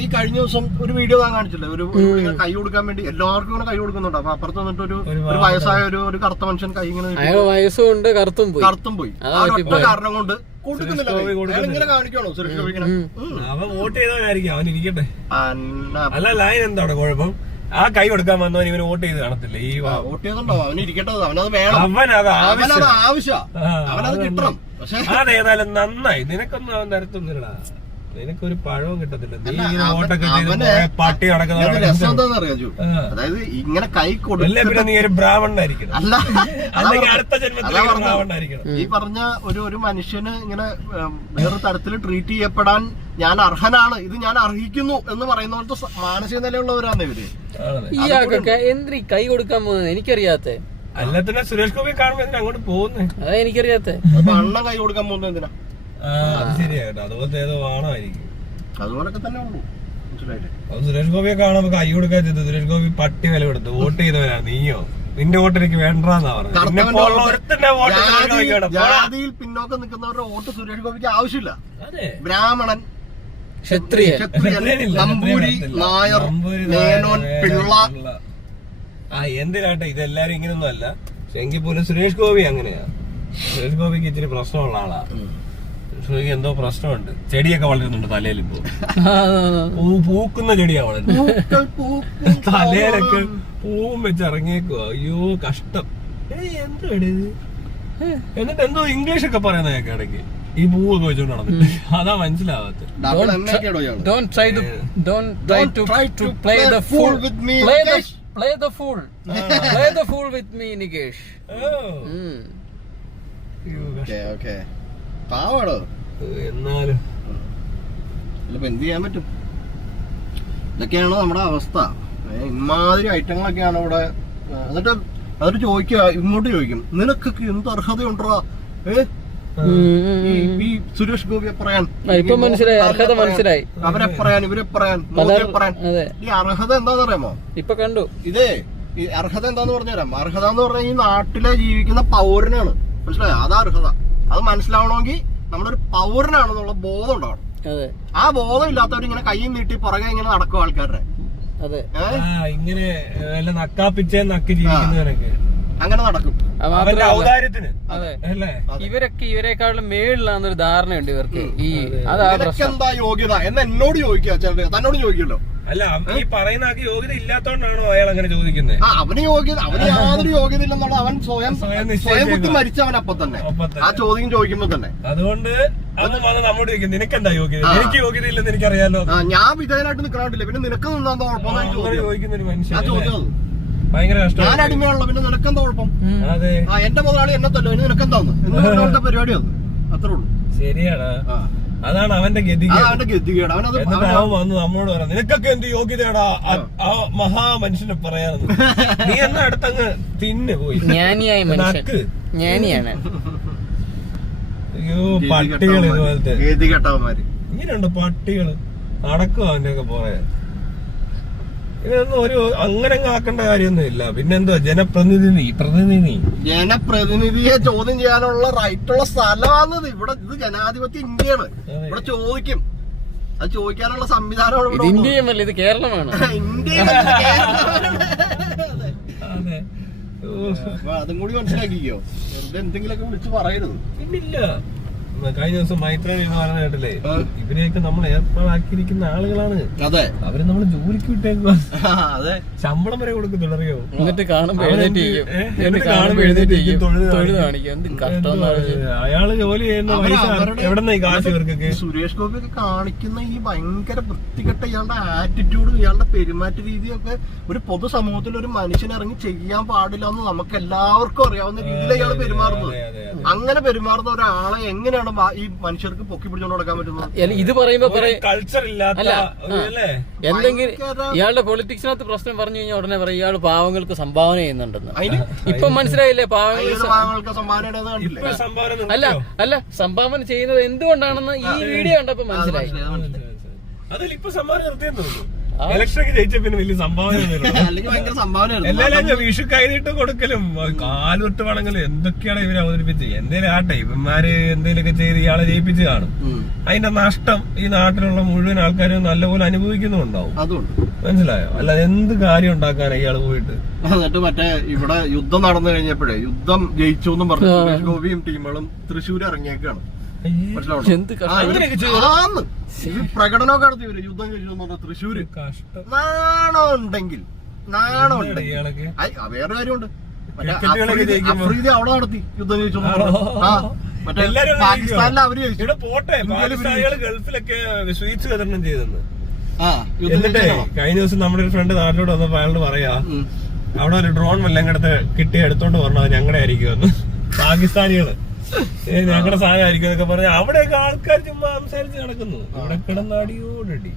ഈ കഴിഞ്ഞ ദിവസം ഒരു വീഡിയോ ഞാൻ കാണിച്ചില്ലേ, ഒരു കൈ കൊടുക്കാൻ വേണ്ടി എല്ലാവർക്കും ഇങ്ങനെ കൈ കൊടുക്കുന്നുണ്ട്. അപ്പൊ അപ്പുറത്ത് വന്നിട്ട് ഒരു വയസ്സായ ഒരു കറുത്ത മനുഷ്യൻ കൈ ഇങ്ങനെ വയസ്സുകൊണ്ട് കറുത്തും പോയി. ആ ഒറ്റ കാരണം കൊണ്ട് കൊടുക്കുന്നില്ല. ഇങ്ങനെ കാണിക്കണോ സുരേഷ് ഗോപിങ്ങനെ? അവൻ വോട്ട് ചെയ്തവനായിരിക്കും, അവൻ ഇരിക്കട്ടെ. അല്ല ലൈൻ എന്താണ് കുഴപ്പം? ആ കൈ കൊടുക്കാൻ വന്നവൻ ഇവന് വോട്ട് ചെയ്ത് കാണത്തില്ല. ഈ വോട്ട് ചെയ്തുണ്ടോ? അവന് ഇരിക്കട്ടെ, അവനത് വേണം, അവനത് ആവശ്യം, അവനത് കിട്ടണം. പക്ഷെ അതേതായാലും നന്നായി. നിനക്കൊന്നും അവൻ തരത്തൊന്നുമില്ലടാ, നിനക്കൊരു പഴവും കിട്ടത്തില്ല. നീ ഇങ്ങനെ വോട്ടൊക്കെ പട്ടി നടക്കുന്ന രസം എന്താണെന്നറിയാം, അതായത് ഇങ്ങനെ കൈ കൊടുക്കില്ല. നീ ഒരു ബ്രാഹ്മണനായിരിക്കണം, അല്ലെങ്കിൽ അടുത്ത ജന്മത്തിൽ ബ്രാഹ്മണനായിരിക്കണം. ഈ പറഞ്ഞ ഒരു മനുഷ്യന് ഇങ്ങനെ വേറെ തരത്തിൽ ട്രീറ്റ് ചെയ്യപ്പെടാൻ ഞാൻ അർഹനാണ്, ഇത് ഞാൻ അർഹിക്കുന്നു എന്ന് പറയുന്ന പോലത്തെ മാനസിക നിലയുള്ളവരാണ് ഇവര്. ഈ എന്തിനീ കൈ കൊടുക്കാൻ പോകുന്നത് എനിക്കറിയാത്ത. അല്ലത്തിനെ സുരേഷ് ഗോപി കാണുമ്പോ എന്തിനാ അങ്ങോട്ട് പോകുന്നേ? അതാ എനിക്കറിയാത്ത. അപ്പൊ അണ്ണൻ കൈ കൊടുക്കാൻ പോകുന്നത് എന്തിനാ? അത് ശരിയാ കേട്ടോ, അതുപോലത്തെ ഏതോ വാണമായിരിക്കും. അതുപോലൊക്കെ തന്നെ ഉള്ളൂ, മനസ്സിലായില്ലേ? അത് സുരേഷ് ഗോപിയെ കാണുമ്പോ കൈ കൊടുക്കാൻ ചെയ്തത്. സുരേഷ് ഗോപി പട്ടി വില കൊടുത്ത് വോട്ട് ചെയ്തവരാ. നീയോ? നിന്റെ വോട്ട് എനിക്ക് വേണ്ടാന്നാ പറഞ്ഞത്. ജാതിയിൽ പിന്നോക്കം നിൽക്കുന്നവരുടെ വോട്ട് സുരേഷ് ഗോപിക്ക് ആവശ്യമില്ല. ബ്രാഹ്മണൻ, ക്ഷത്രിയ, നമ്പൂരി, നായർ, മേനോൻ, പിള്ള, എന്തിനാട്ടെ ഇതെല്ലാരും ഇങ്ങനൊന്നും അല്ല. എങ്കിൽ പോലും സുരേഷ് ഗോപി അങ്ങനെയാ. സുരേഷ് ഗോപിക്ക് ഇച്ചിരി പ്രശ്നമുള്ള ആളാ. സുരേഷ് ഗോപിക്ക് എന്തോ പ്രശ്നമുണ്ട്. ചെടിയൊക്കെ വളരുന്നുണ്ട് തലയിൽ. ഇപ്പോ പൂക്കുന്ന ചെടിയാ വളരുന്നത്. തലയിലൊക്കെ പൂവും വെച്ച് ഇറങ്ങിയേക്കുവാ. അയ്യോ കഷ്ടം. എന്തോ എന്നിട്ട് എന്തോ ഇംഗ്ലീഷ് ഒക്കെ പറയുന്നതൊക്കെ ഇടയ്ക്ക് ഈ പൂവൊക്കെ വെച്ചോണ്ട് നടന്നിട്ട്. അതാ മനസ്സിലാവാത്ത. Don't try to play the fool with me. Play the fool with me, Nikesh. പാവാടോ. എന്നാലും എന്ത് ചെയ്യാൻ പറ്റും? ഇതൊക്കെയാണ് നമ്മുടെ അവസ്ഥ. ഇമാതിരി ഐറ്റങ്ങളൊക്കെയാണ് ഇവിടെ. എന്നിട്ട് ചോദിക്കുക, ഇങ്ങോട്ട് ചോദിക്കും, നിനക്കൊക്കെ എന്ത് അർഹതയുണ്ടോ ഈ സുരേഷ് ഗോപിയെ പറയാൻ? ഇപ്പൊ മനസ്സിലായി, അർഹത മനസ്സിലായി. അവരെ പറയാൻ, ഇവരെ പറയാൻ, മോദിയെ പറയാൻ. ഈ അർഹത എന്താന്ന് അറിയാമോ? ഇപ്പൊ കണ്ടു. ഇതേ ഈ അർഹത എന്താന്ന് പറഞ്ഞുതരാം. അർഹത എന്ന് പറഞ്ഞാൽ ഈ നാട്ടിലെ ജീവിക്കുന്ന പൗരനാണ്, മനസ്സിലായോ? അതാ അർഹത. അത് മനസ്സിലാവണമെങ്കിൽ നമ്മളൊരു പൗരനാണെന്നുള്ള ബോധം ഉണ്ടാവണം. ആ ബോധം ഇല്ലാത്തവർ ഇങ്ങനെ കൈ നീട്ടി പുറകെ ഇങ്ങനെ നടക്കും ആൾക്കാരുടെ. ഇങ്ങനെ നക്കാപ്പിച്ചേ നക്കി ജീവിക്കുന്നവരൊക്കെ അങ്ങനെ നടക്കും. ഇവരൊക്കെ ഇവരെക്കാളും മേളിലാന്നൊരു ധാരണയുണ്ട് ഇവർക്ക്. ഈ എന്താ യോഗ്യത എന്ന് എന്നോട് ചോദിക്കുക, തന്നോട് ചോദിക്കല്ലോ. അല്ല, ഈ പറയുന്ന ആൾക്ക് യോഗ്യത ഇല്ലാത്തോണ്ടാണോ അയാൾ അങ്ങനെ ചോദിക്കുന്നത്? അവന് യോഗ്യത, അവന് യാതൊരു യോഗ്യത ഇല്ലെന്നുള്ള അവൻ സ്വയം കുത്തി മരിച്ചവൻ അപ്പൊ തന്നെ ആ ചോദ്യം ചോദിക്കുമ്പോ തന്നെ. അതുകൊണ്ട് നമ്മോട് ചോദിക്കും, നിനക്കെന്താ യോഗ്യത? എനിക്ക് യോഗ്യത ഇല്ലെന്ന് എനിക്കറിയാലോ. ഞാൻ വിധേയനായിട്ട് നിൽക്കണില്ല, പിന്നെ നിനക്ക് നിന്നാ കുഴപ്പമെന്ന് ചോദിക്കുന്ന ഒരു മനുഷ്യൻ. ആ ചോദ്യം ഭയങ്കര കഷ്ടം. ഞാൻ അടിമയുള്ള, പിന്നെ നിനക്കെന്താ കുഴപ്പം? എന്റെ മുതലാളി എന്നത്തല്ലോ, ഇനി നിനക്കെന്താന്ന് എന്നുള്ള പരിപാടി അത് അത്രേ ഉള്ളൂ. ശരിയാണ്, അതാണ് അവന്റെ ഗതികേട്. അവൻ വന്ന് നമ്മോട് പറയാം, നിനക്കൊക്കെ എന്ത് യോഗ്യതയാടാ ആ മഹാമനുഷ്യനെ പറയാന്ന്. നീ എന്നാ അടുത്തങ്ങ് തിന്നു പോയി. ജ്ഞാനിയായ മനുഷ്യൻ, ജ്ഞാനിയാണ്. അയ്യോ പട്ടികൾ ഇതുപോലത്തെ ഇങ്ങനെയുണ്ട് പട്ടികള്. നടക്കും അവന്റെ ഒക്കെ പോയ. ഇതൊന്നും ഒരു അങ്ങനെ ആക്കേണ്ട കാര്യമൊന്നും ഇല്ല. പിന്നെന്തോ ജനപ്രതിനിധിയെ ചോദ്യം ചെയ്യാനുള്ള റൈറ്റുള്ള സ്ഥലമാണത് ഇവിടെ. ഇത് ജനാധിപത്യ ഇന്ത്യയാണ്. ഇവിടെ ചോദിക്കും, അത് ചോദിക്കാനുള്ള സംവിധാനമാണ്. ഇന്ത്യയുമല്ല, ഇത് കേരളമാണ്. അതും കൂടി മനസ്സിലാക്കിക്കോ. വെറുതെ എന്തെങ്കിലുമൊക്കെ വിളിച്ച് പറയരുത്. പിന്നില്ല. കഴിഞ്ഞ ദിവസം മൈത്രൻ എന്ന് പറഞ്ഞ കേട്ടില്ലേ, ഇവരെയൊക്കെ നമ്മൾ ഏർപ്പാടാക്കിയിരിക്കുന്ന ആളുകളാണ്. അതെ, അവരെ നമ്മൾ ജോലിക്ക് വിട്ടേക്കുക. ശമ്പളം വരെ കൊടുക്കുന്നുണ്ട്, അറിയോ? എന്നിട്ട് കാണുമ്പോ അയാള് ജോലി ചെയ്യുന്ന പൈസ എവിടെന്നാ ഈ കാശ് ഇവർക്കൊക്കെ? സുരേഷ് ഗോപിയൊക്കെ കാണിക്കുന്ന ഈ ഭയങ്കര വൃത്തികെട്ട ഇയാളുടെ ആറ്റിറ്റ്യൂഡ്, ഇയാളുടെ പെരുമാറ്റ രീതിയൊക്കെ ഒരു പൊതുസമൂഹത്തിൽ ഒരു മനുഷ്യൻ ഇറങ്ങി ചെയ്യാൻ പാടില്ല എന്ന് നമുക്ക് എല്ലാവർക്കും അറിയാവുന്ന രീതിയിൽ ഇയാൾ പെരുമാറുന്നത്. അങ്ങനെ പെരുമാറുന്ന ഒരാളെ എങ്ങനെയാണ് ഈ മനുഷ്യർക്ക് പൊക്കി പിടിച്ചോണ്ട് നടക്കാൻ പറ്റുന്നത്? ഇത് പറയുമ്പോ കൾച്ചർ ഇല്ലാത്ത എന്തെങ്കിലും ഇയാളുടെ പൊളിറ്റിക്സിനകത്ത് പ്രശ്നം പറഞ്ഞു കഴിഞ്ഞാൽ ഉടനെ പറയും ഇയാള് പാവങ്ങൾക്ക് സംഭാവന ചെയ്യുന്നുണ്ടെന്ന്. ഇപ്പൊ മനസ്സിലായില്ലേ? പാവങ്ങൾക്ക് സംഭാവന അല്ല സംഭാവന ചെയ്യുന്നത് എന്തുകൊണ്ടാണെന്ന് ഈ വീഡിയോ കണ്ടപ്പോ മനസ്സിലായി. ഇലക്ഷനൊക്കെ ജയിച്ച പിന്നെ വലിയ സംഭാവന അല്ലെങ്കിൽ ഭയങ്കര സംഭാവന എല്ലാരും വിഷു കൈനീട്ട് കൊടുക്കലും കാലൊട്ട് വണങ്ങലും എന്തൊക്കെയാണ് ഇവര് അവതരിപ്പിച്ചത്. എന്തേലും ആട്ടെ, ഇവന്മാര് എന്തേലൊക്കെ ചെയ്ത് ഇയാളെ ജയിപ്പിച്ച് കാണും. അതിന്റെ നഷ്ടം ഈ നാട്ടിലുള്ള മുഴുവൻ ആൾക്കാരും നല്ലപോലെ അനുഭവിക്കുന്നുണ്ടാവും. അതുകൊണ്ട് മനസ്സിലായോ? അല്ല എന്ത് കാര്യം ഉണ്ടാക്കാനാ ഇയാള് പോയിട്ട്. എന്നിട്ട് മറ്റേ ഇവിടെ യുദ്ധം നടന്നു കഴിഞ്ഞപ്പോഴേ യുദ്ധം ജയിച്ചു എന്നും പറഞ്ഞു സുരേഷ് ഗോപിയും ടീമുകളും തൃശ്ശൂർ ഇറങ്ങിയേക്കാണ്. പ്രകടനമൊക്കെ നടത്തി ഇവര് യുദ്ധം ജയിച്ചു എന്ന് പറഞ്ഞ തൃശ്ശൂര്. നാണോ ഉണ്ടെങ്കിൽ വേറെ കാര്യമുണ്ട്. അഫ്രീദി അവിടെ നടത്തി യുദ്ധം ജയിച്ചു. മറ്റേ പാകിസ്ഥാനിൽ അവര് ജയിച്ചു. ഗൾഫിലൊക്കെ സ്വീറ്റ്സ് വിതരണം ചെയ്തെന്ന്. എന്നിട്ടേ കഴിഞ്ഞ ദിവസം നമ്മുടെ ഒരു ഫ്രണ്ട് നാട്ടിലോട്ട് വന്നപ്പോ അയാളോട് പറയാ, അവിടെ ഒരു ഡ്രോൺ വല്ലതും കിടത്ത് കിട്ടി എടുത്തോണ്ട് പറഞ്ഞു അത് ഞങ്ങളുടെ ആയിരിക്കുമെന്ന്. പാകിസ്ഥാനികള് ഞങ്ങളുടെ സാധനം ആയിരിക്കും എന്നൊക്കെ പറഞ്ഞ അവിടെയൊക്കെ ആൾക്കാർ ചുമ്മാ സംസാരിച്ച് നടക്കുന്നു. ഇവിടെ കിടന്ന് അടിയോടടി.